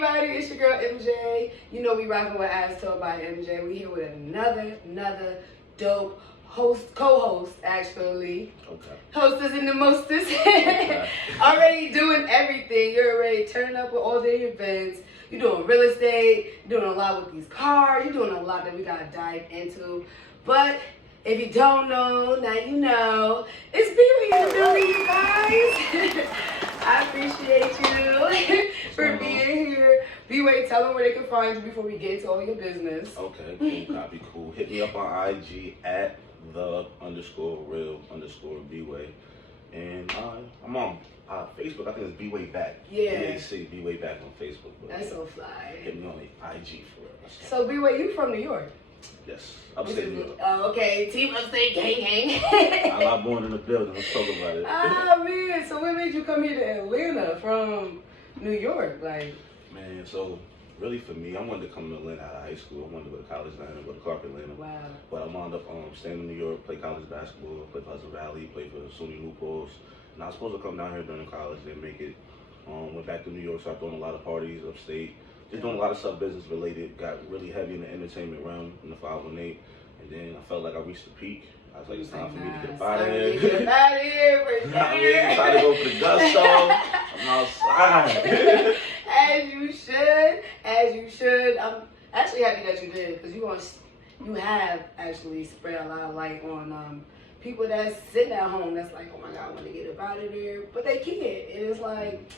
everybody? It's your girl MJ. You know we rocking with As Told by MJ. We here with another dope co-host actually. Okay. Hostess and the mostess. Okay. Already doing everything. You're already turning up with all the events. You're doing real estate. You're doing a lot with these cars. You're doing a lot that we gotta dive into. But if you don't know, now you know. It's Bway in the building, you guys. I appreciate you for being here. Bway, tell them where they can find you before we get into all your business. Okay, cool, copy, cool. Hit me up on IG at _real_Bway. And I'm on Facebook. I think it's Bway Back. Yeah. BAC, Bway Back on Facebook. But that's so fly. Hit me on the IG for it. So Bway, you from New York? Yes, upstate New York. Oh, okay. Team upstate, gang. I got born in the building. Let's talk about it. Oh man, so what made you come here to Atlanta from New York? Like, man, so really for me, I wanted to come to Atlanta out of high school. I wanted to go to college in Atlanta, go to Clark, Atlanta. wow. But I wound up staying in New York, play college basketball, play Pleasant Valley, play for SUNY New Paltz. And I was supposed to come down here during college, didn't make it. Went back to New York, started throwing a lot of parties upstate. Just doing a lot of stuff business related, got really heavy in the entertainment realm in the 518. And then I felt like I reached the peak. I was like, it's time for me to get up out of here. Get up out of here, for sure. I'm trying to go for the dust off. I'm outside. As you should. I'm actually happy that you did, because you have actually spread a lot of light on people that's sitting at home that's like, oh my God, I want to get up out of there, but they can't. And it's like,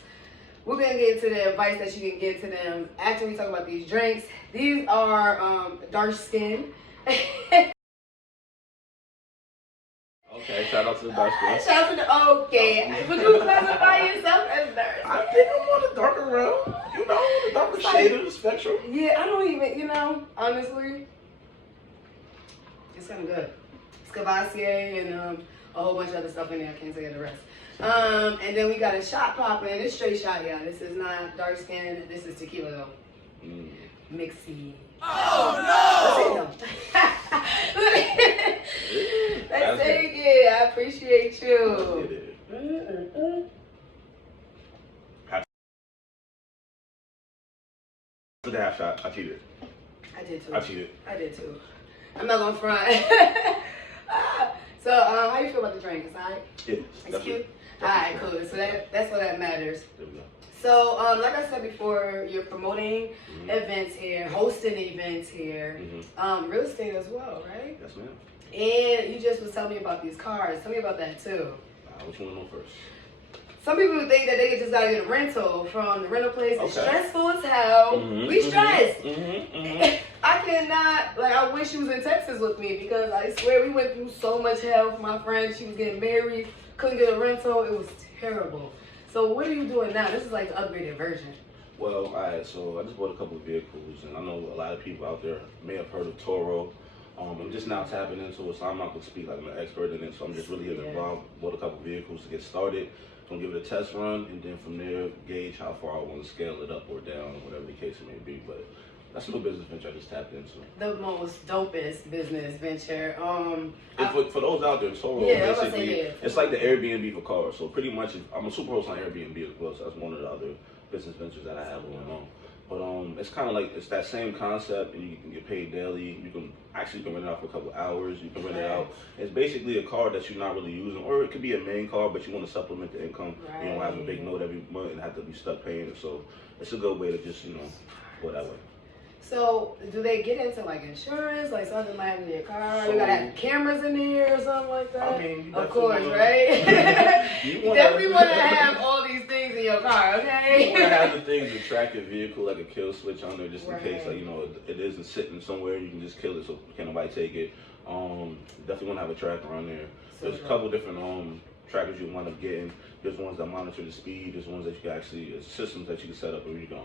we're going to get into the advice that you can get to them after we talk about these drinks. These are dark skin. Okay, shout out to the dark skin. Shout out to the, okay. Would you classify yourself as dark skin? I think I'm on the darker realm. You know, the darker shade of the spectrum. Yeah, I don't even, honestly, it's kind of good. It's Cavassier and a whole bunch of other stuff in there. I can't say the rest. And then we got a shot popping. It's straight shot, y'all. This is not dark skin. This is tequila, though. Mixy. Oh, no! Let's take it. I appreciate you. Took a half shot. I cheated. I did too. I cheated. I did too. I'm not gonna front. So, how you feel about the drink? It's alright? Yeah. It's cute? Alright, cool. So that's what that matters. There we go. So, like I said before, you're promoting events here, hosting events here, real estate as well, right? Yes, ma'am. And you just was telling me about these cars. Tell me about that too. Which one to know first? Some people think that they just gotta get a rental from the rental place. It's Okay. stressful as hell. We stressed. I cannot, I wish she was in Texas with me, because I swear we went through so much hell for my friend. She was getting married, couldn't get a rental. It was terrible. So what are you doing now? This is like the upgraded version. Well, alright, so I just bought a couple of vehicles, and I know a lot of people out there may have heard of Toro. I'm just now tapping into it, so I'm not going to speak like I'm an expert in it, so I'm just really getting involved. Bought a couple of vehicles to get started. Gonna give it a test run, and then from there, gauge how far I want to scale it up or down, or whatever the case it may be. But that's a new business venture I just tapped into. The most dopest business venture. For those out there, Toro, basically, it's like the Airbnb for cars. So pretty much, I'm a super host on Airbnb as well, so that's one of the other business ventures that I have going on. But it's kind of like, it's that same concept, and you can get paid daily. You can rent it out for a couple hours. You can rent it out. It's basically a car that you're not really using, or it could be a main car, but you want to supplement the income. Right. You don't have a big note every month and have to be stuck paying it. So it's a good way to just, go that way. So do they get into insurance, something might happen to your car? You gotta have cameras in there or something like that? I mean, of course, right? You definitely want to have all these things in your car, okay? You want to have the things to track your vehicle, like a kill switch on there, just in case, it isn't sitting somewhere. You can just kill it, so can't nobody take it. Definitely want to have a tracker on there. There's a couple different trackers you wind up getting. There's ones that monitor the speed. There's ones that you can actually, systems that you can set up where you can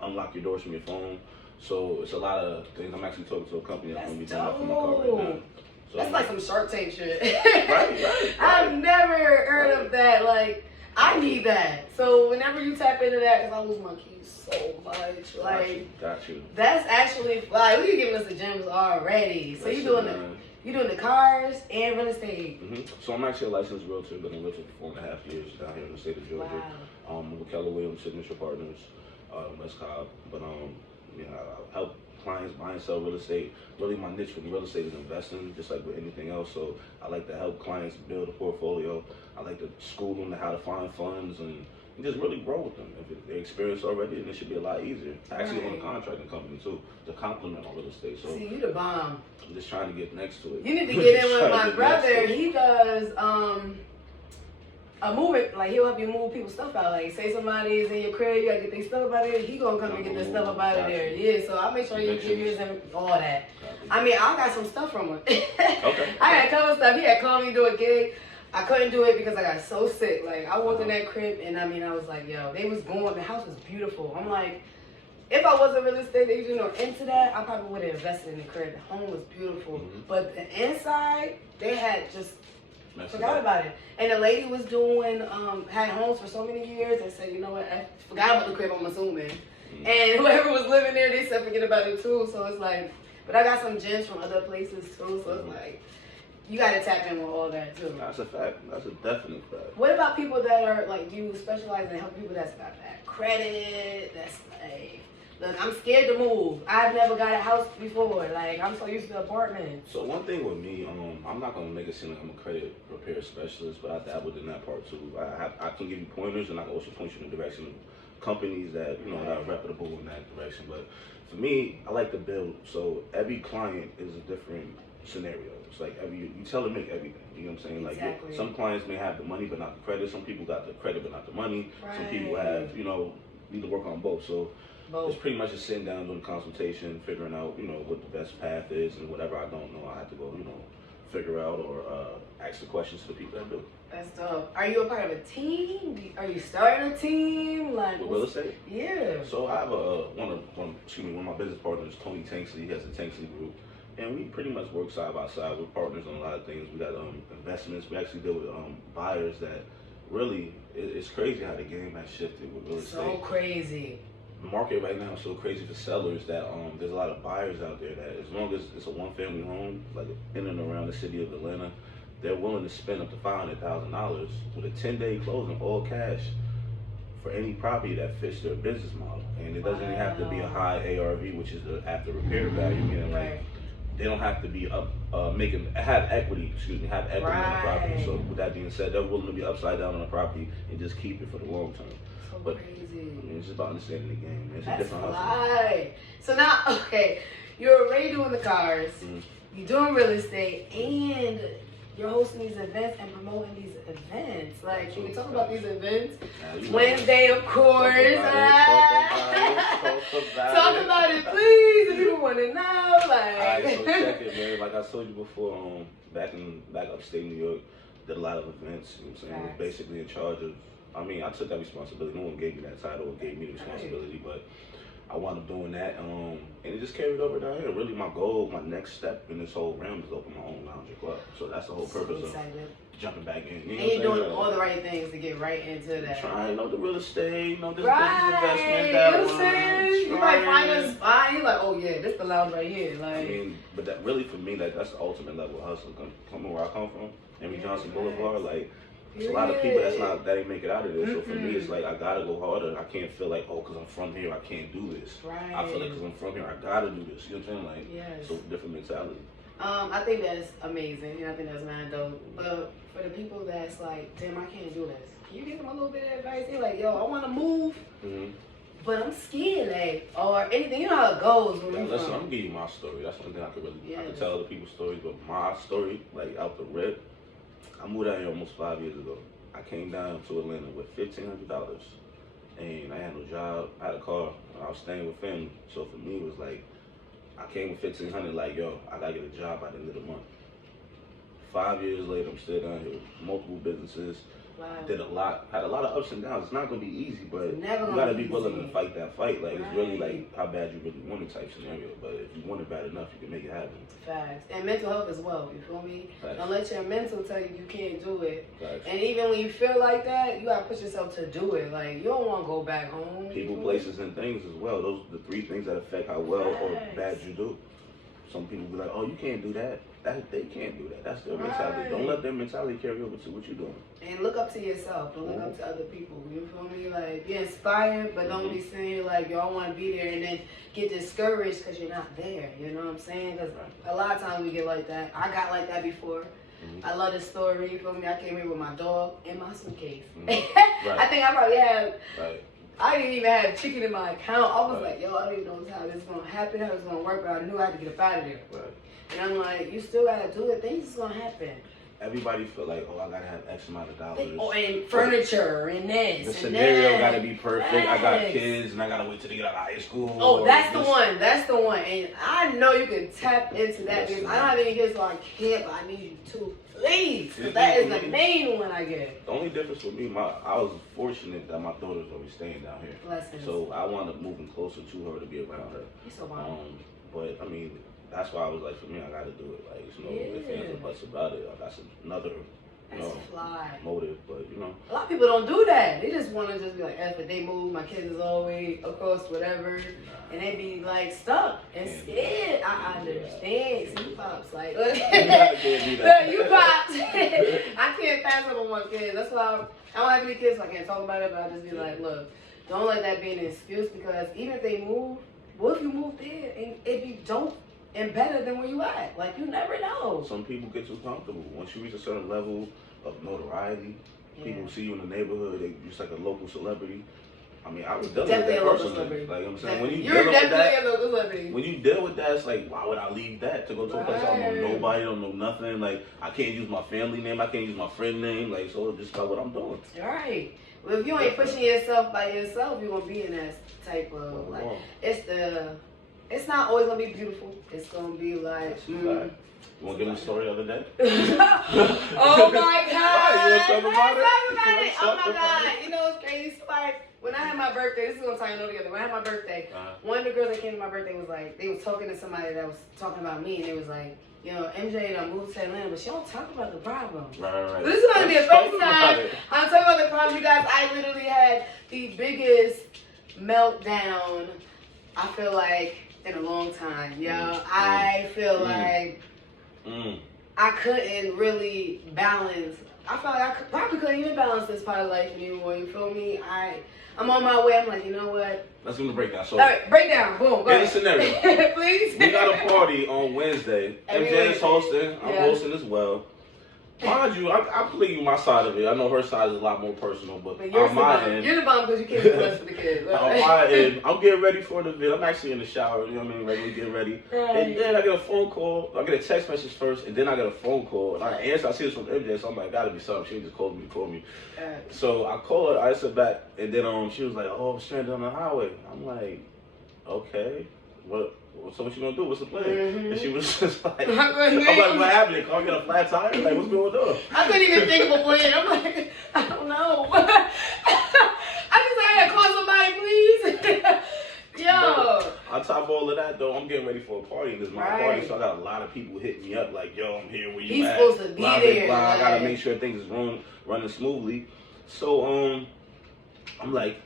unlock your doors from your phone. So it's a lot of things. I'm actually talking to a company that's going to be doing that for my car right now. So that's like some Shark Tank shit. Right. I've never heard of that. I need that. So whenever you tap into that, because I lose my keys so much. Got you. That's actually, you're giving us the gems already. So you're doing the cars and real estate. So I'm actually a licensed realtor. Been a realtor for 4.5 years down here in the state of Georgia. Wow. With Keller Williams Signature Partners. West Cobb. But you know, I help clients buy and sell real estate. Really, my niche with real estate is investing, just like with anything else. So I like to help clients build a portfolio. I like to school them to how to find funds and just really grow with them. If they're experienced already, then it should be a lot easier. I actually own a contracting company too to complement my real estate. So see, you the bomb. I'm just trying to get next to it. You need to get in with my brother. He does a moving, like he'll help you move people's stuff out. Like say somebody's in your crib, you gotta get their stuff out of there. He gonna come and get the stuff up out of there. Yeah, so I'll make sure you give yours and all that. I mean, I got some stuff from him. Okay. I had a couple stuff. He had called me to do a gig. I couldn't do it because I got so sick. Like I walked in that crib and I mean I was like, yo, they was going. The house was beautiful. I'm like, if I was a real estate agent or into that, I probably would have invested in the crib. The home was beautiful, but the inside they had just forgot about it. And the lady was doing had homes for so many years and said, you know what, I forgot about the crib. I'm assuming, and whoever was living there, they said forget about it too. So it's like, but I got some gems from other places too. So it's like. You gotta tap in with all that too. That's a fact. That's a definite fact. What about people that are like, do you specialize in helping people that's got bad credit? That's like, look, I'm scared to move. I've never got a house before. Like, I'm so used to apartments. So one thing with me, I'm not gonna make it seem like I'm a credit repair specialist, but I dabbled in that part too. I can give you pointers, and I can also point you in the direction of companies that you know that are reputable in that direction. But for me, I like to build. So every client is a different scenario. It's like you tell them make everything. You know what I'm saying? Like exactly. Some clients may have the money but not the credit. Some people got the credit but not the money. Right. Some people have, you know, need to work on both. So it's pretty much just sitting down doing a consultation, figuring out, you know, what the best path is, and whatever I don't know, I have to go, you know, figure out or ask the questions to the people that do. That's dope. Are you a part of a team? Are you starting a team? Like with real estate? Yeah. So I have one of my business partners, Tony Tanksley. He has the Tanksley Group. And we pretty much work side by side. We're partners on a lot of things. We got investments. We actually deal with buyers that really, it's crazy how the game has shifted with real estate. So crazy. The market right now is so crazy for sellers that there's a lot of buyers out there that as long as it's a one-family home, like in and around the city of Atlanta, they're willing to spend up to $500,000 with a 10-day closing, all cash, for any property that fits their business model. And it doesn't even have to be a high ARV, which is the after repair value, meaning like, they don't have to be have equity on the property. So with that being said, they're willing to be upside down on the property and just keep it for the long term. So but crazy. I mean, it's just about understanding the game. It's That's a different hustle. So now, okay, you're already doing the cars, you're doing real estate, and you're hosting these events and promoting these events. Like, can we talk about these events? Wednesday, of course. Talk about it, please. If people want to know, like. Alright, so check it, man. Like I told you before, back upstate New York, did a lot of events. You know what I'm saying? I was basically in charge of. I mean, I took that responsibility. No one gave me that title or gave me the responsibility, but I wound up doing that, and it just carried over down here. Really, my goal, my next step in this whole realm is to open my own lounge and club. So that's the whole purpose of jumping back in. You know, and you're doing all the right things to get right into that. Trying, the real estate, this business investment, that one. You might find a spot, you're like, oh yeah, this the lounge right here. Like, I mean, but that really for me, like that's the ultimate level of hustle. Coming where I come from, Henry Johnson Boulevard, like. There's a lot of people that ain't make it out of this. So for me, it's like I gotta go harder. I can't feel like, oh, because I'm from here, I can't do this. Right. I feel like because I'm from here, I gotta do this. You know what I'm saying? Like, so different mentality. I think that's amazing, and I think that's mad dope. But for the people that's like, damn, I can't do this. Can you give them a little bit of advice? They're like, yo, I want to move, but I'm scared, like, or anything. You know how it goes. When listen, I'm gonna give you my story. That's one thing I could really. I can tell other people's stories, but my story, like out the rip. I moved out here almost 5 years ago. I came down to Atlanta with $1,500, and I had no job. I had a car. I was staying with family. So for me, it was like, I came with $1,500. Like, yo, I gotta get a job by the end of the month. 5 years later, I'm still down here. Multiple businesses. Wow. Did a lot. Had a lot of ups and downs. It's not gonna be easy, but you gotta be willing to fight that fight. Like it's really like how bad you really want it type scenario. But if you want it bad enough, you can make it happen. Facts. And mental health as well. You feel me? Facts. Don't let your mental tell you can't do it. Facts. And even when you feel like that, you gotta push yourself to do it. Like you don't want to go back home. People, places, and things as well. Those are the three things that affect how well or bad you do. some people be like, oh, you can't do that. They can't do that. That's their mentality. Don't let their mentality carry over to what you're doing. And look up to yourself. Don't look up to other people. You feel me? Like, be inspired, but don't be saying, like, yo, I want to be there, and then get discouraged because you're not there. You know what I'm saying? Because a lot of times we get like that. I got like that before. I love this story. You feel me? I came here with my dog and my suitcase. I think I probably had... I didn't even have chicken in my account. I was like, yo, I don't even know how this is going to happen, how it's going to work, but I knew I had to get up out of there. And I'm like, you still got to do it. Things is going to happen. Everybody feel like, oh, I got to have X amount of dollars. Oh, and furniture and this. The scenario got to be perfect. I got kids and I got to wait till they get out of high school. Oh, that's the one. That's the one. And I know you can tap into that because I don't have any kids, so I can't, but I need you to. Please. That is the main one I get. The only difference with me, I was fortunate that my daughter's always staying down here. Blessings. So I wound up moving closer to her to be around her. You're so wild. But I mean, that's why I was like, for me, I got to do it. Like, you know, if ands or buts about it. That's another, motive. But you know, a lot of people don't do that. They just want to just be like, F it, they move. My kids is always, of course, whatever, and they be like stuck and scared. I understand. See, you pops, like, look, you pops. I can't pass up on my kids. That's why I don't have any kids, so I can't talk about it. But I just be like, look, don't let that be an excuse because even if they move, what if you move there and it be dope and better than where you at? Like, you never know. Some people get too comfortable. Once you reach a certain level of notoriety, people see you in the neighborhood, you're just like a local celebrity. I mean, I was definitely a local celebrity. Like, I'm saying, when you You're definitely a local celebrity. When you deal with that, it's like, why would I leave that to go to a place I don't know nobody, don't know nothing? Like, I can't use my family name, I can't use my friend name. Like, so it's just about what I'm doing. All right. Well, if you ain't pushing yourself by yourself, you're gonna be in that type of like. It's not always gonna be beautiful. It's gonna be like. You want to give me a story the other day? Oh my God! You want to talk about it? Oh my God! You know what's crazy? Like when I had my birthday, this is gonna tie it all together. When I had my birthday, one of the girls that came to my birthday was like, they was talking to somebody that was talking about me, and they was like, you know, MJ done moved to Atlanta, but she don't talk about the problem. Right. This is gonna be the first time I'm talking about the problem, you guys. I literally had the biggest meltdown, I feel like, in a long time, yo. I feel like I couldn't really balance. I felt like I probably couldn't even balance this part of life anymore. You feel me? I'm on my way. I'm like, you know what? Let's do the breakdown. So, all right, breakdown. Boom. Go ahead. Scenario. Please. We got a party on Wednesday. MJ is hosting. I'm hosting as well. Mind you, I'm pleading my side of it. I know her side is a lot more personal, but on my end, you're the bomb because you can't do less for the kids. On my end, I'm getting ready for the event. I'm actually in the shower. You know what I mean? Regularly getting ready, and then I get a phone call. I get a text message first, and then I get a phone call. And I answer. I see this from MJ, so I'm like, gotta be something. She just called me. So I call her. I answer back, and then she was like, "Oh, I'm stranded on the highway." I'm like, "Okay, what?" So what you gonna do? What's the plan? And she was just like, I'm like, what happened? Can't get a flat tire? Like, what's going on? I couldn't even think of a plan. I'm like, I don't know. I just had to call somebody, please. Yo. On top of all of that, though, I'm getting ready for a party. This is my party, so I got a lot of people hitting me up like, yo, I'm here, where you at? He's supposed to be there. I gotta make sure things is running smoothly. So, I'm like,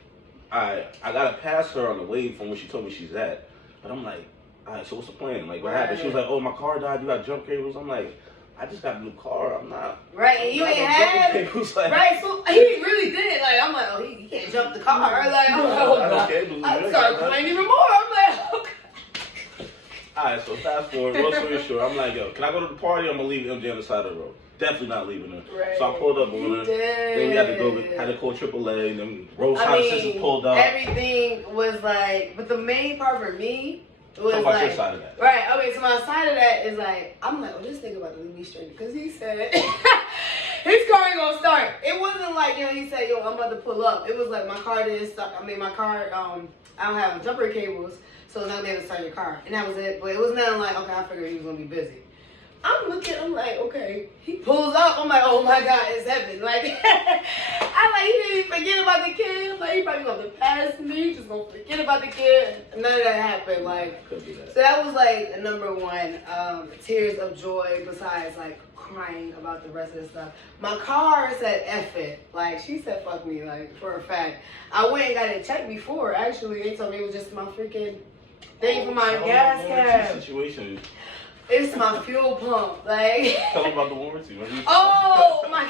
I gotta pass her on the way from where she told me she's at. But I'm like, all right, so what's the plan? Like, what happened? She was like, oh, my car died. You got jump cables? I'm like, I just got a new car. I'm not. Right, and you ain't had it. Like, right, so he really did. Like, I'm like, oh, he can't jump the car. Like, I'm like, oh, God. I started crying even more. I'm like, okay. All right, so fast forward, real story short. I'm like, yo, can I go to the party? I'm going to leave MJ on the side of the road. Definitely not leaving her. Right. So I pulled up on her. Then we had to call AAA. And then roadside assistance pulled up. Everything was like, but the main part for me was talk about your side of that. Right. Okay. So my side of that is like, I'm like, oh, this nigga about to leave me straight because he said his car ain't gonna start. It wasn't like, you know, he said, yo, I'm about to pull up. It was like my car didn't start. I mean, my car, I don't have jumper cables, so it's not gonna be able to start your car, and that was it. But it was nothing like, okay, I figured he was gonna be busy. I'm looking, I'm like, okay. He pulls up, I'm like, oh my God, it's heaven. Like, I'm like, he didn't even forget about the kid. I'm like, he probably gonna pass me, just gonna forget about the kid. None of that happened. Like, so that was like number one, tears of joy besides like crying about the rest of the stuff. My car said F it. Like, she said fuck me, like, for a fact. I went and got it checked before, actually. They told me it was just my freaking thing for my gas cap. Situation. It's my fuel pump. Like. Tell them about the warranty, man. Oh my.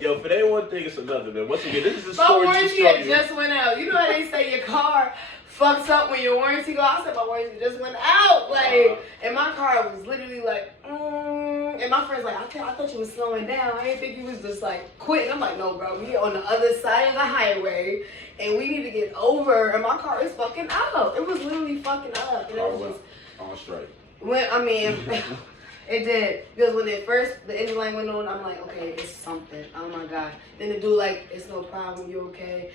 Yo, if it ain't one thing, it's another, man. Once again, this is the my story. My warranty had just went out. You know how they say your car fucks up when your warranty go out? I said my warranty just went out. Like, and my car was literally like, and my friend's like, I thought you was slowing down. I didn't think you was just like quitting. I'm like, no, bro. We on the other side of the highway, and we need to get over. And my car is fucking up. It was literally fucking up. And it was just on strike. It did. Because when the engine light went on, I'm like, okay, it's something. Oh my God. Then the dude like, it's no problem, you okay?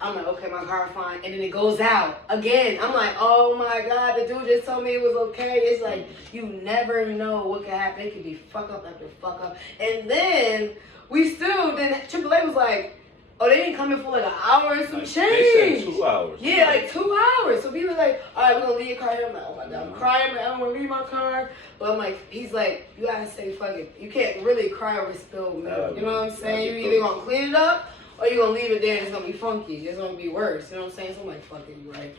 I'm like, okay, my car fine. And then it goes out again. I'm like, oh my God, the dude just told me it was okay. It's like, you never know what could happen. It could be fuck up after fuck up. And then AAA was like, oh, they ain't coming for like an hour and some change. They said 2 hours. Yeah, like 2 hours. So we were like, all right, we're going to leave your car here. I'm like, oh my God, I'm crying. I'm like, I don't want to leave my car. But I'm like, he's like, you got to say fuck it. You can't really cry over spilled milk. You know what I'm saying? You're either going to clean it up or you're going to leave it there and it's going to be funky. It's going to be worse. You know what I'm saying? So I'm like, fuck it, you right.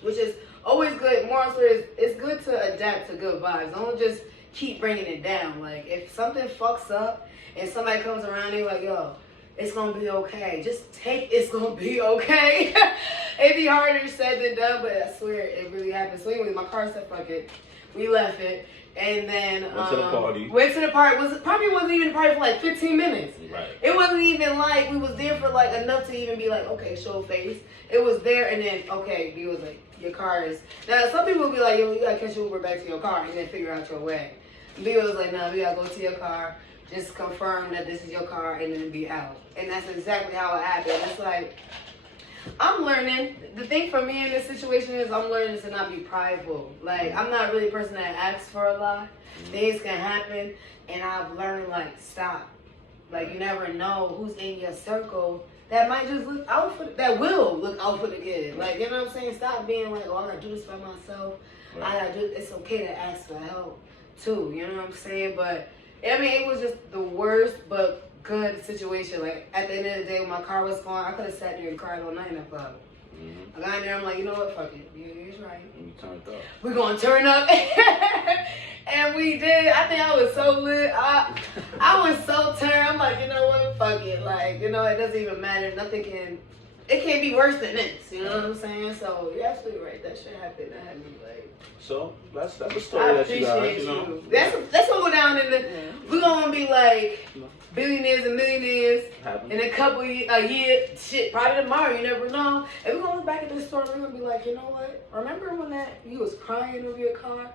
Which is always good. Moral story is, it's good to adapt to good vibes. Don't just keep bringing it down. Like, if something fucks up and somebody comes around and you're like, yo, it's gonna be okay. Just take it's gonna be okay. It'd be harder said than done, but I swear it really happened. So anyway, my car said fuck it. We left it. And then went to the party. Probably wasn't even a party for like 15 minutes. Right. It wasn't even like we was there for like enough to even be like, okay, show face. It was there and then okay, he was like, your car is now some people will be like, yo, you gotta catch your Uber back to your car and then figure out your way. B was like, no, we gotta go to your car. Just confirm that this is your car and then be out. And that's exactly how it happened. It's like, I'm learning. The thing for me in this situation is I'm learning to not be prideful. Like, I'm not really a person that asks for a lot. Things can happen. And I've learned, like, stop. Like, you never know who's in your circle that might just look out for, that will look out for the kid. Like, you know what I'm saying? Stop being like, oh, I gotta do this by myself. Right. It's okay to ask for help, too. You know what I'm saying? But I mean, it was just the worst but good situation. Like, at the end of the day, when my car was gone, I could have sat there and cried all night in that club. I got in there, I'm like, you know what, fuck it. You're right. We turned up. We're going to turn up. And we did. I think I was so lit. I was so turned. I'm like, you know what, fuck it. Like, you know, it doesn't even matter. It can't be worse than this. You know what I'm saying? So, you're absolutely right. That shit happened. That had me like. So that's a story that you guys, you know. That's what go down in the. We're gonna be like billionaires and millionaires in a year. Shit, probably tomorrow. You never know. And we're gonna look back at this story. We're gonna be like, you know what? Remember when you was crying over your car,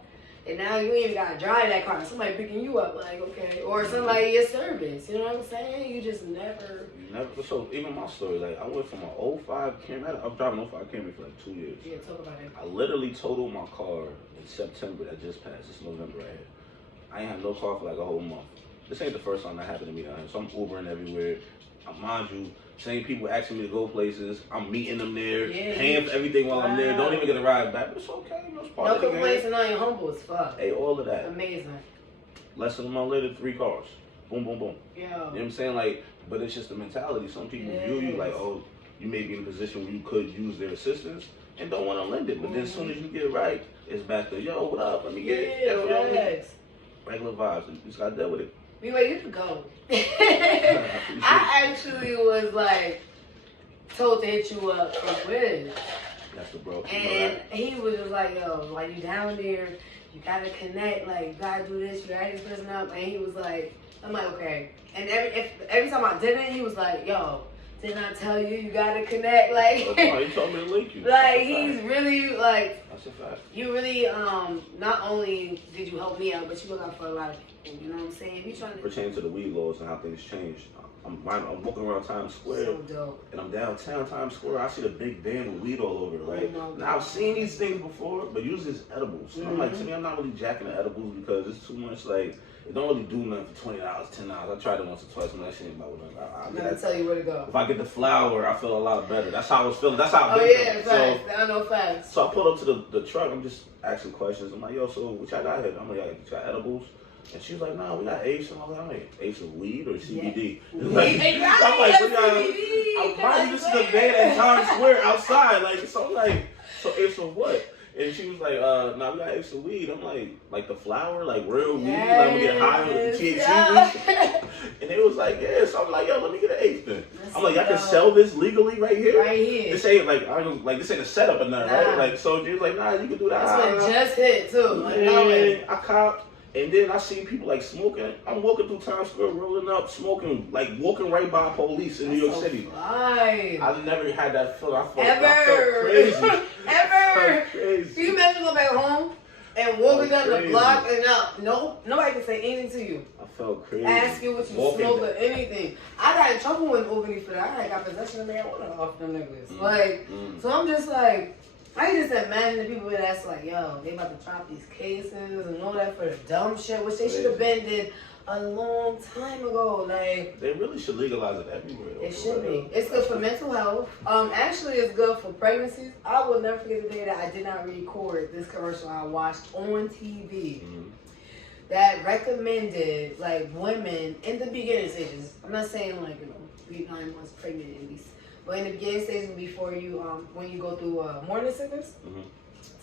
and now you ain't even gotta drive that car. Somebody picking you up, like okay, or somebody in your service. You know what I'm saying? You just never. So even my story, like I went from an 05 Camry. I was driving an 05 Camry for like 2 years. Yeah, talk about it. I literally totaled my car in September that just passed. It's November right here. I ain't had no car for like a whole month. This ain't the first time that happened to me down here. So I'm Ubering everywhere. Mind you, same people asking me to go places. I'm meeting them there, paying for everything while I'm there. Don't even get a ride back. But it's okay. You know, it's part of the game. No complaints and I ain't humble as fuck. Hey, all of that. Amazing. Less than a month later, 3 cars. Boom, boom, boom. Yeah. You know what I'm saying? Like, but it's just the mentality. Some people view you like, oh, you may be in a position where you could use their assistance and don't want to lend it. But then as soon as you get right, it's back to, yo, what up? Let me get it. Regular vibes. You just got to deal with it. Anyway, you can go. I actually was like told to hit you up for Quiz. That's the bro. And he was just like, yo, like you down there, you gotta connect, like you gotta do this, you gotta this person up. And he was like, I'm like, okay. And every time I did it, he was like, yo, didn't I tell you you gotta connect? Like, he told me to link you. Like, he's really like, that's a fact. You really, not only did you help me out, but you look out for a lot of people. You know what I'm saying? You trying to pertain to the weed laws and how things changed. I'm walking around Times Square, so dope. And I'm downtown Times Square. I see the big van with weed all over it, right? Now I've seen these things before, but usually it's edibles. And I'm like, to me, I'm not really jacking the edibles because it's too much like. It don't really do nothing for $20, $10. I tried it once or twice, and that shit ain't about what I'll tell you where to go. If I get the flower, I feel a lot better. That's how I was feeling. That's how I've been feeling. Facts. I know facts. So I pulled up to the truck. I'm just asking questions. I'm like, yo, so what y'all got here? I'm like, y'all got edibles? And she was like, nah, we got Ace. And I'm like, Ace of weed or CBD? Yeah. I'm like, CBD. This is a van in Times Square outside. Like, so I'm like, So what? And she was like, nah, we got apes of weed. I'm like the flower, like real weed, like I'm gonna get high with the THC weed. And they was like, yeah. So I'm like, yo, let me get an eighth then. I'm like, I can sell this legally right here. Right here. This ain't this ain't a setup or nothing, right? Like, so she was like, nah, you can do that. That's what just hit too. Like, and I copped. And then I see people like smoking. I'm walking through Times Square, rolling up, smoking, like walking right by police in New York City. Right. I never had that feeling. I felt crazy. Ever. I felt crazy. Can you imagine going back home and walking down the block and nobody can say anything to you? I felt crazy. Ask you what you smoke or anything. I got in trouble in Albany for that. I got possession of marijuana off them niggas. So I'm just like, I can just imagine the people that's like, yo, they about to drop these cases and all that for the dumb shit, which they should have been did a long time ago. Like, they really should legalize it everywhere. It should be. It's good for mental health. Actually, it's good for pregnancies. I will never forget the day that I did not record this commercial I watched on TV that recommended like women in the beginning stages. I'm not saying like 8, 9 months pregnant at least. But in the beginning stages, before you, when you go through morning sickness,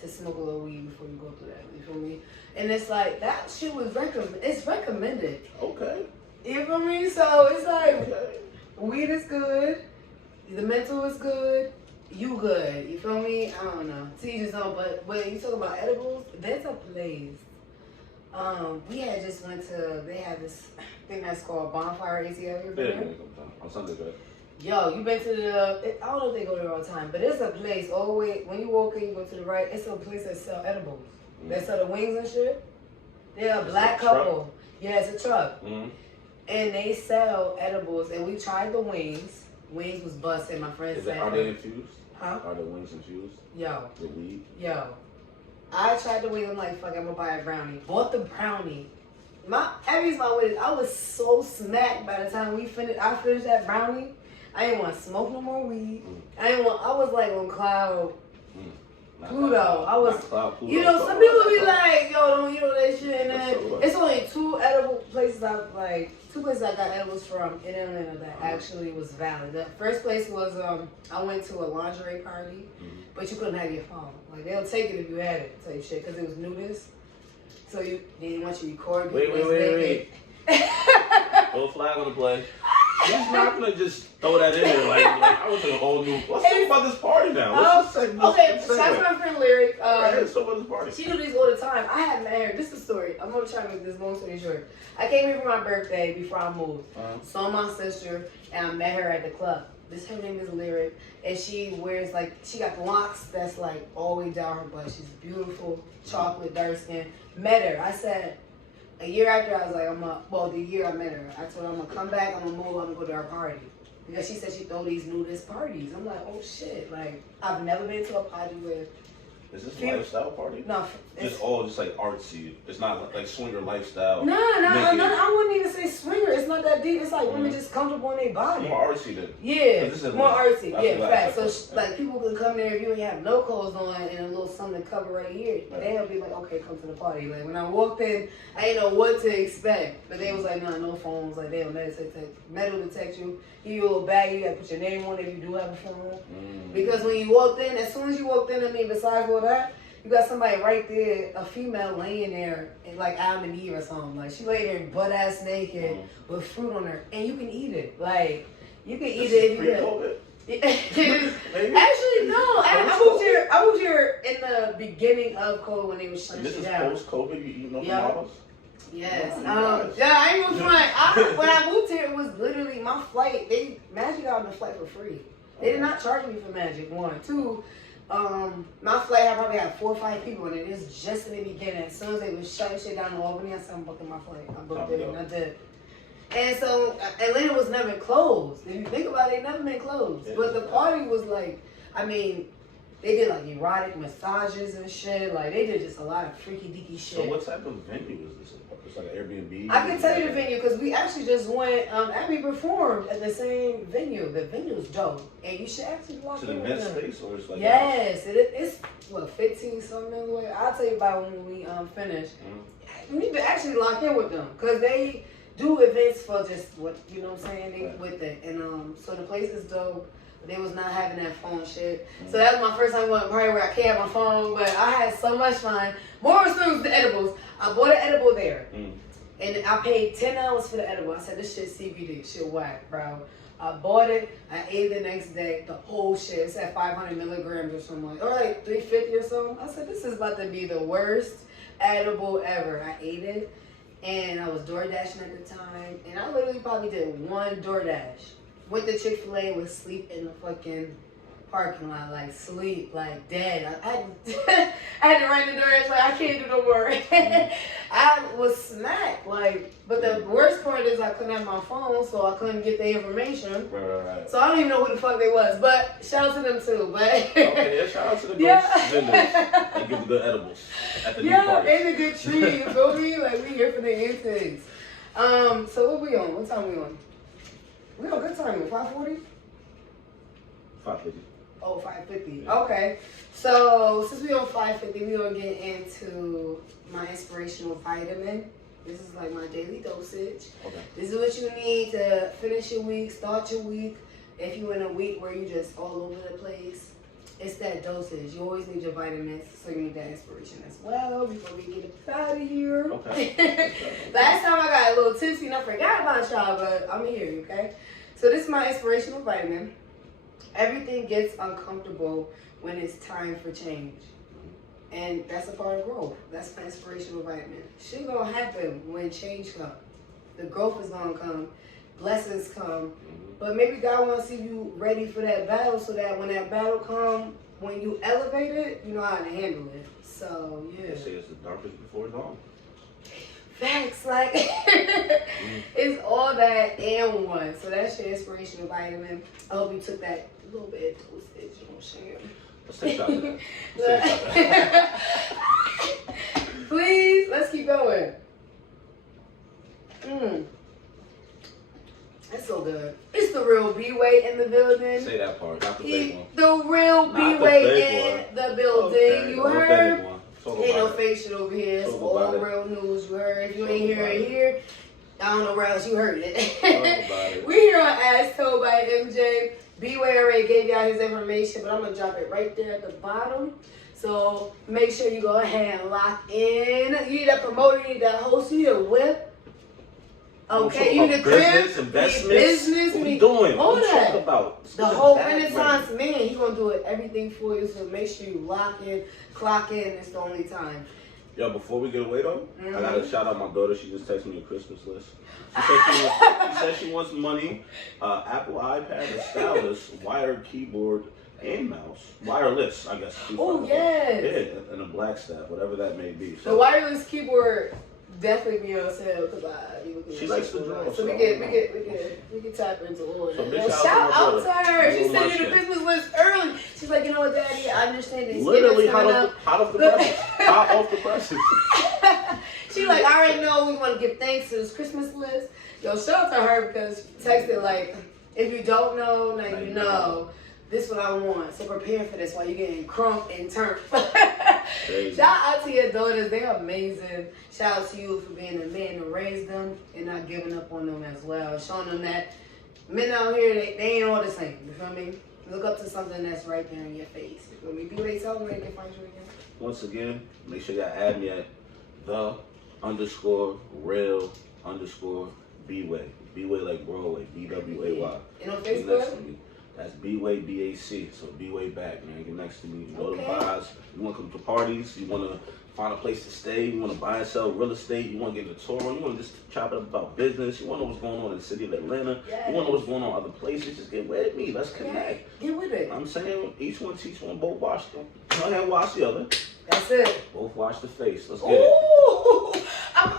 to smoke a little weed before you go through that. You feel me? And it's like, that shit was recommended. Okay. You feel me? So it's like, weed is good, the mental is good, you good. You feel me? I don't know. To each his own. But when you talk about edibles, there's a place. We had just went to, they have this thing that's called Bonfire ATL. You been there? On Sunday, right? Yo, you been to the, I don't know if they go there all the time, but it's a place all the way, when you walk in, you go to the right, it's a place that sell edibles. They sell the wings and shit. They're a black couple. Yeah, it's a truck. And they sell edibles, and we tried the wings. Wings was busted, my friend said. Are they infused? Huh? Are the wings infused? Yo. The weed? Yo. I tried the wings, I'm like, fuck, I'm gonna buy a brownie. Bought the brownie. Every time I was so smacked by the time I finished that brownie. I didn't want to smoke no more weed. I was like on cloud Pluto. I was, you know, some people be like, yo, don't eat all that shit. And then it's only two places I got edibles from in Atlanta that actually was valid. The first place was, I went to a lingerie party, but you couldn't have your phone. Like, they'll take it if you had it, type shit, because it was nudist. So they didn't want you to record. Wait. Little flag on the play. He's not gonna just throw that in there like I was in a whole new. Let's talk about this party now. Okay, shout out to my friend Lyric. Let's talk about this party. She do these all the time. I had met her. This is the story. I'm gonna try to make this long story short. I came here for my birthday before I moved. Saw my sister and I met her at the club. Her name is Lyric, and she wears she got locks that's like all the way down her butt. She's beautiful, chocolate, dark skin. Met her. I said. A year after, I was like, the year I met her, I told her I'm gonna come back, I'm gonna move, I'm gonna go to her party. Because she said she throw these nudist parties. I'm like, oh shit. Like, I've never been to a party with. Is this a lifestyle party? No. It's all just like artsy. It's not like swinger lifestyle. No, I wouldn't even say swinger. It's not that deep. It's like women just comfortable in their body. It's more artsy then. Yeah, more artsy. That's fact. So like people can come there if you ain't have no clothes on and a little something to cover right here. Right. They'll be like, okay, come to the party. Like when I walked in, I didn't know what to expect. But they was like, no phones. Like they'll metal detect you. Give you a little bag. You gotta put your name on it if you do have a phone. Because when you walked in, as soon as you walked in, besides all that. You got somebody right there, a female laying there, like Adam and Eve or something. Like she lay there butt ass naked with fruit on her, and you can eat it. Like you can eat it if you Actually, no. I moved here in the beginning of COVID when they was shutting shit down. This is post-COVID. You eating up models? Yes. I ain't gonna front. When I moved here, it was literally my flight. Magic got on the flight for free. They did not charge me for Magic. 1, 2. My flight, I probably had 4 or 5 people in it. It was just in the beginning. As soon as they was shutting shit down in Albany, I said, I'm booking my flight. I booked it and I did. And so Atlanta was never closed. If you think about it, it never been closed. But the party was like, they did like erotic massages and shit. Like they did just a lot of freaky deaky shit. So what type of venue is this? It's like an Airbnb? I can tell you the venue because we actually just went and we performed at the same venue. The venue is dope. And you should actually walk in. To the event space or it's like yes, it's 15 something away. I'll tell you about when we finish. We need to actually lock in with them because they do events for just what you know what I'm saying, with it. And so the place is dope. but they was not having that phone shit. So that was my first time going to a party where I can't have my phone, but I had so much fun. More so was the edibles. I bought an edible there, and I paid $10 for the edible. I said, this shit CBD, shit whack, bro. I bought it, I ate it the next day, the whole shit. It's at 500 milligrams or something, or like 350 or something. I said, this is about to be the worst edible ever. I ate it, and I was door dashing at the time, and I literally probably did one door dash. Went to Chick-fil-A, was sleep in the fucking parking lot, like sleep, like dead. I had to run the door. It's like I can't do no more. I was smacked, like. But the worst part is I couldn't have my phone, so I couldn't get the information. Right. So I don't even know who the fuck they was, but shout out to them too. But okay, yeah, shout out to the ghost vendors. They give the good edibles at the new parties. and a good tree. You feel me? Like we here for the intakes. So what we on? What time we on? We on good time. 5:40. 5:50. Oh, 5:50. Okay. So since we on 5:50, we gonna get into my inspirational vitamin. This is like my daily dosage. Okay. This is what you need to finish your week, start your week. If you're in a week where you just all over the place, it's that dosage. You always need your vitamins, so you need that inspiration as well before we get out of here. Okay. Last time I got a little tipsy and I forgot about y'all, but I'm here, okay? So this is my inspirational vitamin. Everything gets uncomfortable when it's time for change. And that's a part of growth. That's my inspirational vitamin. Shit gonna happen when change comes. The growth is gonna come. Blessings come. But maybe God wants to see you ready for that battle so that when that battle comes, when you elevate it, you know how to handle it. So, yeah. They say it's the darkest before dawn. Facts, like, it's all that and one. So that's your inspirational vitamin. I hope you took that little bit of dosage, you know what I'm saying? Let's take shots of that. Let's take shots of that. Please, let's keep going. That's so good. It's the real Bway in the building. Say that part, not the fake one. The real Bway in the building. Okay, you heard? Ain't no it. fake shit over here. It's Talk all about real news. You heard? If you ain't hear it here, I don't know where else you heard it. Talk about it. We here on As Told by MJ. Bway already gave y'all his information, but I'm going to drop it right there at the bottom. So make sure you go ahead and lock in. You need a promoter, you need that host, you need a whip. Okay, you need a crib, business, investments. Business, what we doing? All What we that. talk about? The whole Renaissance man, he's going to do it, everything for you. So make sure you lock in, clock in. It's the only time. Yo, before we get away though, I gotta shout out my daughter. She just texted me a Christmas list. She said she wants money, Apple iPad, a stylus, wired keyboard and mouse, wireless, I guess. Oh yes. Yeah, and a black staff, whatever that may be. So the wireless keyboard definitely be on sale because I be looking. She likes to draw. So we can tap into order. So big shout out to her. She Little sent you the Munchkin. Christmas list early. She's like, you know what, Daddy, I understand this. Literally hot off the presses. Hot off the presses. She like, I already know we want to give thanks to this Christmas list. Yo, shout out to her because she texted like, if you don't know, now you know. This is what I want. So prepare for this while you're getting crump and turf. Shout out to your daughters. They're amazing. Shout out to you for being a man who raised them and not giving up on them as well. Showing them that men out here, they ain't all the same. You feel me? Look up to something that's right there in your face. You feel me? Do they tell them where they can find you again? Once again, make sure y'all add me at _real_Bway. Bway like Broadway. BWAY. And on Facebook? That's Bway BAC. So Bway back, man. Get next to me. You go to buys. You want to come to parties. You want to find a place to stay. You want to buy and sell real estate. You want to get a tour. You want to just chop it up about business. You want to know what's going on in the city of Atlanta. Yes. You want to know what's going on in other places. Just get with me. Let's connect. Get with it. I'm saying each one teach one. Both wash them. One hand wash the other. That's it. Both wash the face. Let's get it. I'm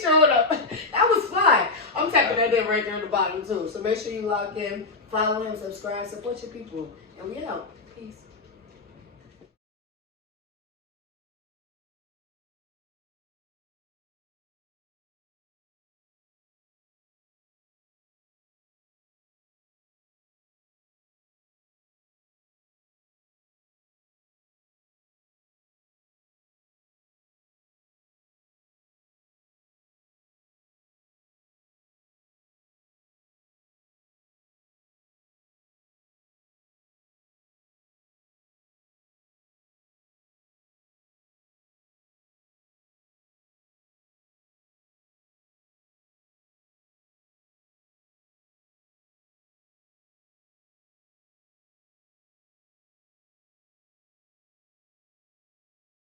showing up. That was fly. I'm tapping that in right there in the bottom too. So make sure you log in, follow him, subscribe, support your people. And we out. Peace.